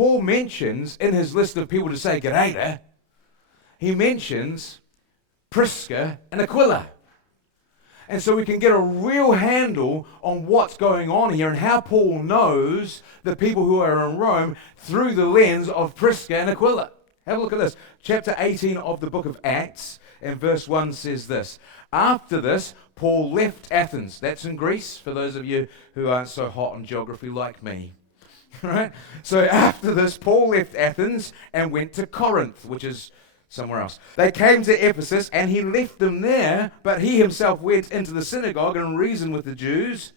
Paul mentions in his list of people to say g'day to, he mentions Prisca and Aquila. And so we can get a real handle on what's going on here and how Paul knows the people who are in Rome through the lens of Prisca and Aquila. Have a look at this. Chapter 18 of the book of Acts and verse 1 says this. After this, Paul left Athens. That's in Greece, for those of you who aren't so hot on geography like me. Right? So after this, Paul left Athens and went to Corinth, which is somewhere else. They came to Ephesus, and he left them there, but he himself went into the synagogue and reasoned with the Jews.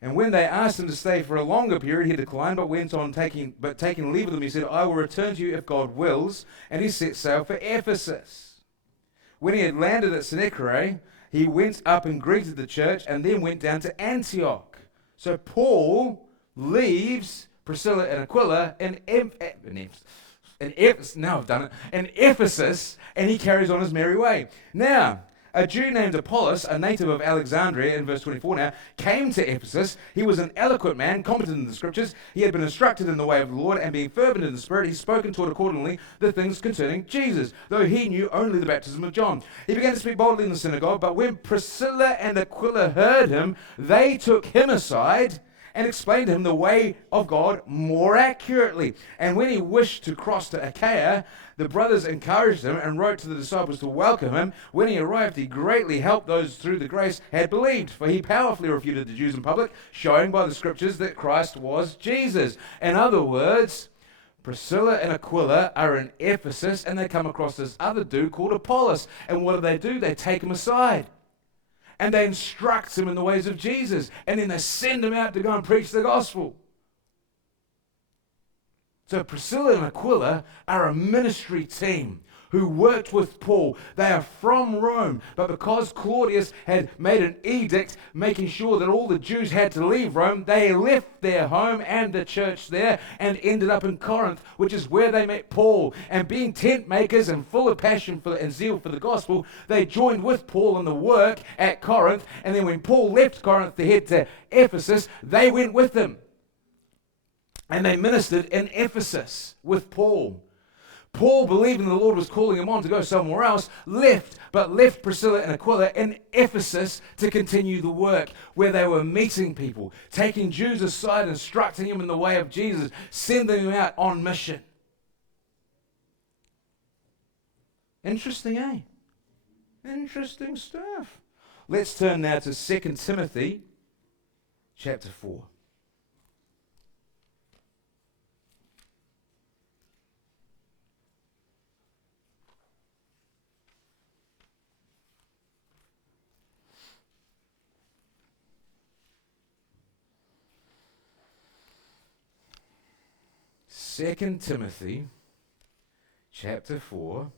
And when they asked him to stay for a longer period, he declined, but went on taking leave of them. He said, I will return to you if God wills. And he set sail for Ephesus. When he had landed at Sennacherib, he went up and greeted the church, and then went down to Antioch. So Paul leaves Priscilla and Aquila in Ephesus, and he carries on his merry way. Now, a Jew named Apollos, a native of Alexandria, in verse 24 now, came to Ephesus. He was an eloquent man, competent in the scriptures. He had been instructed in the way of the Lord, and being fervent in the Spirit, he spoke and taught accordingly the things concerning Jesus, though he knew only the baptism of John. He began to speak boldly in the synagogue, but when Priscilla and Aquila heard him, they took him aside and explained to him the way of God more accurately. And when he wished to cross to Achaia, the brothers encouraged him and wrote to the disciples to welcome him. When he arrived, he greatly helped those through the grace had believed, for he powerfully refuted the Jews in public, showing by the scriptures that Christ was Jesus. In other words, Priscilla and Aquila are in Ephesus, and they come across this other dude called Apollos. And what do? They take him aside. And they instruct him in the ways of Jesus. And then they send him out to go and preach the gospel. So Priscilla and Aquila are a ministry team who worked with Paul. They are from Rome, but because Claudius had made an edict making sure that all the Jews had to leave Rome, they left their home and the church there and ended up in Corinth, which is where they met Paul. And being tent makers and full of passion and zeal for the gospel, they joined with Paul in the work at Corinth. And then when Paul left Corinth to head to Ephesus, they went with him. And they ministered in Ephesus with Paul. Paul, believing the Lord was calling him on to go somewhere else, left Priscilla and Aquila in Ephesus to continue the work, where they were meeting people, taking Jews aside, instructing them in the way of Jesus, sending them out on mission. Interesting, eh? Interesting stuff. Let's turn now to 2 Timothy chapter 4. 2 Timothy chapter 4,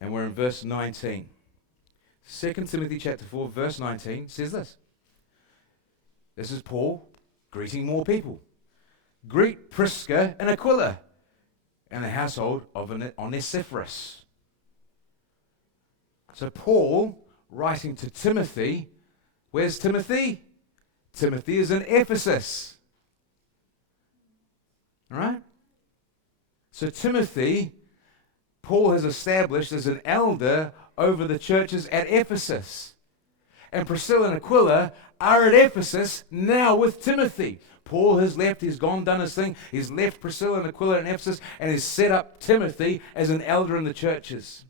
and we're in verse 19. 2 Timothy chapter 4, verse 19 says this. This is Paul greeting more people. Greet Prisca and Aquila and the household of Onesiphorus. So Paul, writing to Timothy, where's Timothy? Timothy is in Ephesus. All right? So Timothy, Paul has established as an elder over the churches at Ephesus. And Priscilla and Aquila are at Ephesus now with Timothy. Paul has left, he's gone, done his thing. He's left Priscilla and Aquila in Ephesus and has set up Timothy as an elder in the churches.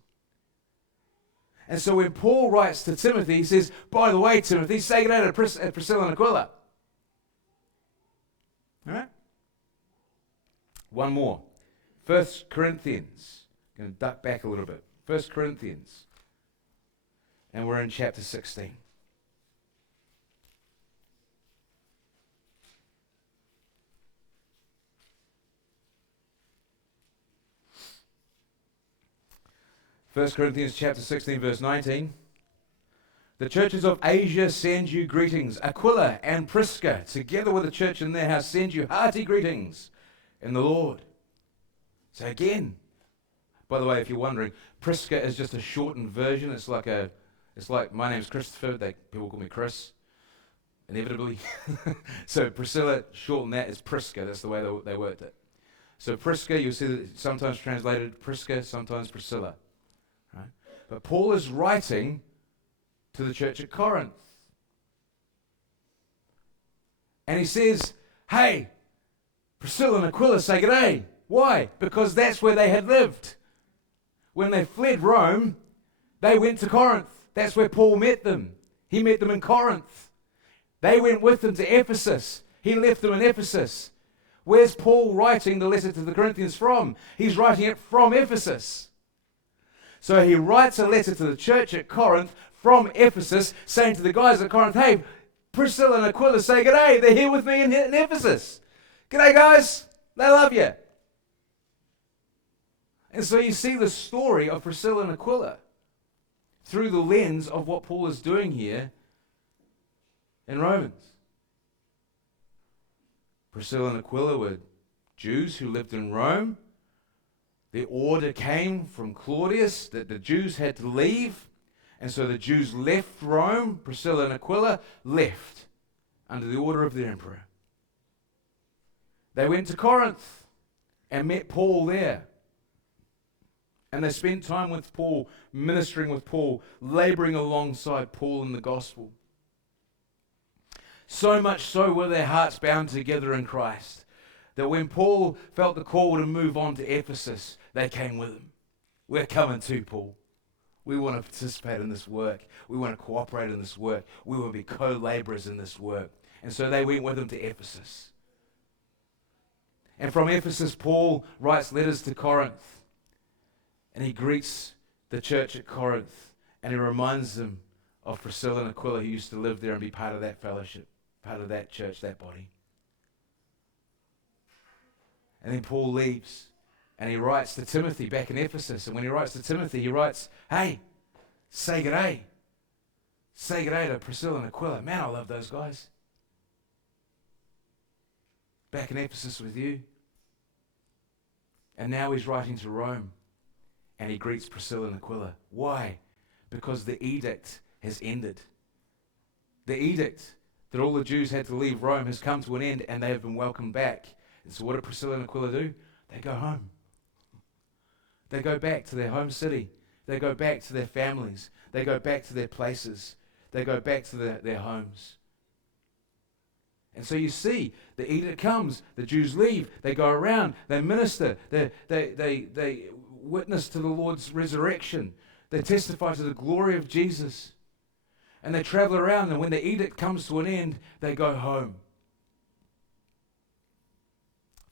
And so when Paul writes to Timothy, he says, by the way, Timothy, say good day to Priscilla and Aquila. All right? One more. 1 Corinthians. I'm going to duck back a little bit. 1 Corinthians. And we're in chapter 16. First Corinthians chapter 16, verse 19. The churches of Asia send you greetings. Aquila and Prisca, together with the church in their house, send you hearty greetings in the Lord. So again, by the way, if you're wondering, Prisca is just a shortened version. It's like my name's Kristopher. People call me Chris. inevitably. So Priscilla, shortened that as Prisca. That's the way they worked it. So Prisca, you'll see that sometimes translated Prisca, sometimes Priscilla. Right? But Paul is writing to the church at Corinth. And he says, hey, Priscilla and Aquila say good day. Why? Because that's where they had lived. When they fled Rome, they went to Corinth. That's where Paul met them. He met them in Corinth. They went with him to Ephesus. He left them in Ephesus. Where's Paul writing the letter to the Corinthians from? He's writing it from Ephesus. So he writes a letter to the church at Corinth from Ephesus, saying to the guys at Corinth, hey, Priscilla and Aquila say g'day. They're here with me in Ephesus. G'day, guys. They love you. And so you see the story of Priscilla and Aquila through the lens of what Paul is doing here in Romans. Priscilla and Aquila were Jews who lived in Rome. The order came from Claudius that the Jews had to leave. And so the Jews left Rome. Priscilla and Aquila left under the order of the emperor. They went to Corinth and met Paul there. And they spent time with Paul, ministering with Paul, laboring alongside Paul in the gospel. So much so were their hearts bound together in Christ that when Paul felt the call to move on to Ephesus, they came with him. We're coming too, Paul. We want to participate in this work. We want to cooperate in this work. We want to be co-laborers in this work. And so they went with him to Ephesus. And from Ephesus, Paul writes letters to Corinth. And he greets the church at Corinth. And he reminds them of Priscilla and Aquila who used to live there and be part of that fellowship, part of that church, that body. And then Paul leaves. And he writes to Timothy back in Ephesus. And when he writes to Timothy, he writes, hey, say g'day. Say g'day to Priscilla and Aquila. Man, I love those guys. Back in Ephesus with you. And now he's writing to Rome. And he greets Priscilla and Aquila. Why? Because the edict has ended. The edict that all the Jews had to leave Rome has come to an end, and they have been welcomed back. And so what do Priscilla and Aquila do? They go home. They go back to their home city. They go back to their families. They go back to their places. They go back to their homes. And so you see, the edict comes, the Jews leave, they go around, they minister, they witness to the Lord's resurrection, they testify to the glory of Jesus, and they travel around, and when the edict comes to an end, they go home.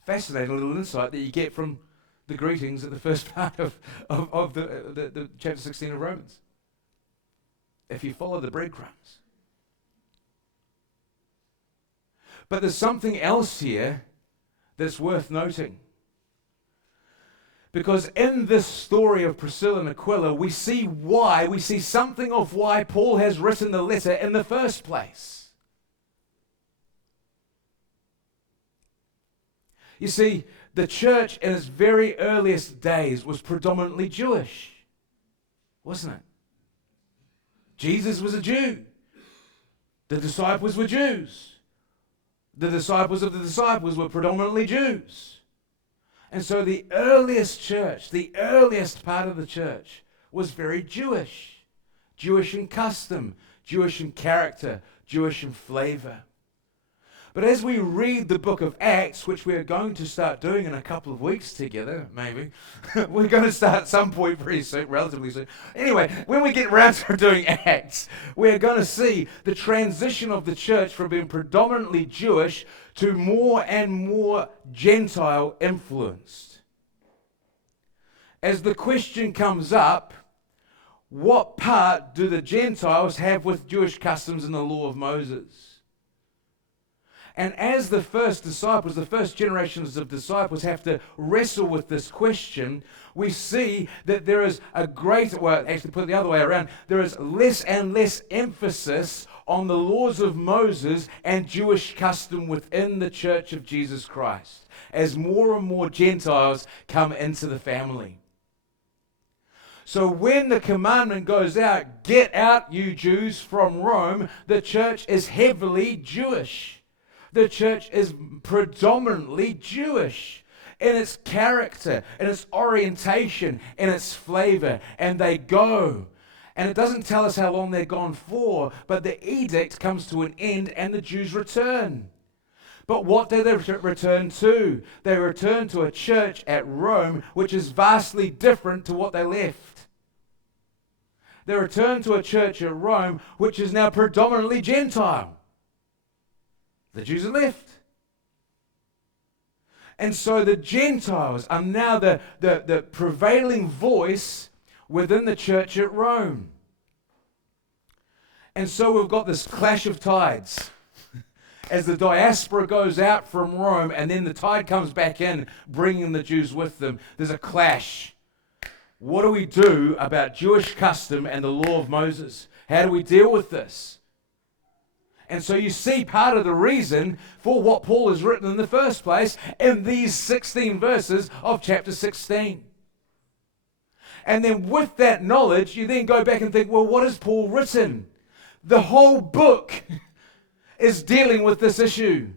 Fascinating little insight that you get from the greetings at the first part of the chapter 16 of Romans. If you follow the breadcrumbs. But there's something else here that's worth noting. Because in this story of Priscilla and Aquila, we see something of why Paul has written the letter in the first place. You see, the church in its very earliest days was predominantly Jewish, wasn't it? Jesus was a Jew. The disciples were Jews. The disciples of the disciples were predominantly Jews. And so the earliest church, the earliest part of the church was very Jewish. Jewish in custom, Jewish in character, Jewish in flavor. But as we read the book of Acts, which we're going to start doing in a couple of weeks together, maybe, we're going to start at some point very soon, relatively soon. Anyway, when we get around to doing Acts, we're going to see the transition of the church from being predominantly Jewish to more and more Gentile influenced. As the question comes up, what part do the Gentiles have with Jewish customs and the law of Moses? And as the first disciples, the first generations of disciples have to wrestle with this question, we see that there is actually put it the other way around, there is less and less emphasis on the laws of Moses and Jewish custom within the church of Jesus Christ, as more and more Gentiles come into the family. So when the commandment goes out, get out, you Jews, from Rome, the church is heavily Jewish. The church is predominantly Jewish in its character, in its orientation, in its flavor. And they go. And it doesn't tell us how long they're gone for, but the edict comes to an end and the Jews return. But what do they return to? They return to a church at Rome which is vastly different to what they left. They return to a church at Rome which is now predominantly Gentile. The Jews have left. And so the Gentiles are now the prevailing voice within the church at Rome. And so we've got this clash of tides. As the diaspora goes out from Rome and then the tide comes back in, bringing the Jews with them, there's a clash. What do we do about Jewish custom and the law of Moses? How do we deal with this? And so you see part of the reason for what Paul has written in the first place in these 16 verses of chapter 16. And then with that knowledge, you then go back and think, well, what has Paul written? The whole book is dealing with this issue.